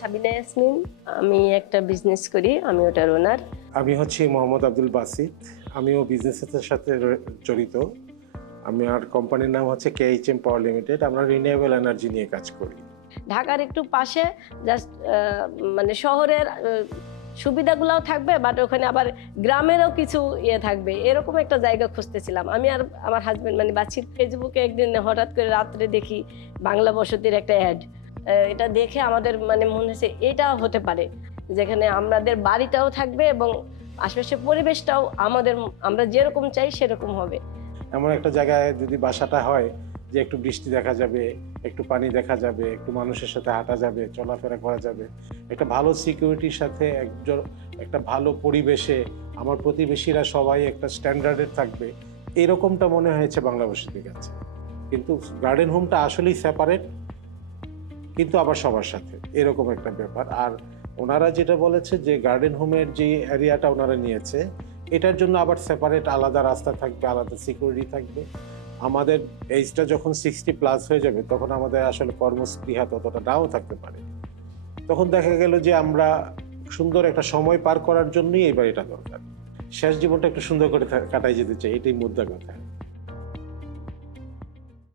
সাবিনা ইয়াসমিন। আমি একটা বিজনেস করি, আমি ওটার ওনার। আমি হচ্ছি মোহাম্মদ আব্দুল বাসিত। আমিও বিজনেসের সাথে জড়িত। আমার কোম্পানির নাম হচ্ছে KHM পাওয়ার লিমিটেড। আমরা রিনিউয়েবল এনার্জি নিয়ে কাজ করি। ঢাকার একটু পাশে, জাস্ট মানে শহরের সুবিধাগুলোও থাকবে, বাট ওখানে আবার গ্রামেরও কিছু ইয়ে থাকবে, এরকম একটা জায়গা খুঁজতেছিলাম আমি আর আমার হাজবেন্ড। মানে বাচ্চির ফেসবুকে একদিন হঠাৎ করে রাত্রে দেখি বাংলা বসতির একটা অ্যাড। এটা দেখে আমাদের মানে মনে হচ্ছে এটা হতে পারে, যেখানে আমাদের বাড়িটাও থাকবে এবং আশেপাশের পরিবেশটাও আমরা যেরকম চাই সেরকম হবে। এমন একটা জায়গায় যদি বাসাটা হয় যে একটু বৃষ্টি দেখা যাবে, একটু পানি দেখা যাবে, একটু মানুষের সাথে হাঁটা যাবে, চলাফেরা করা যাবে, একটা ভালো সিকিউরিটির সাথে একটা ভালো পরিবেশে আমার প্রতিবেশীরা সবাই একটা স্ট্যান্ডার্ডের থাকবে, এরকমটা মনে হয়েছে বাংলা বসতির কাছে। কিন্তু গার্ডেন হোমটা আসলেই সেপারেট, কিন্তু আবার সবার সাথে, এরকম একটা ব্যাপার। আর ওনারা যেটা বলেছে যে গার্ডেন হোমের যে এরিয়াটা ওনারা নিয়েছে, এটার জন্য আবার সেপারেট আলাদা রাস্তা থাকবে, আলাদা সিকিউরিটি থাকবে। আমাদের এইজটা যখন 60+ হয়ে যাবে, তখন আমাদের আসলে কর্মস্পৃহা ততটা নাও থাকতে পারে। তখন দেখা গেল যে আমরা সুন্দর একটা সময় পার করার জন্যই এই বাড়িটা দরকার। শেষ জীবনটা একটু সুন্দর করে কাটাই যেতে চাই, এটাই মুদ্রা কথা।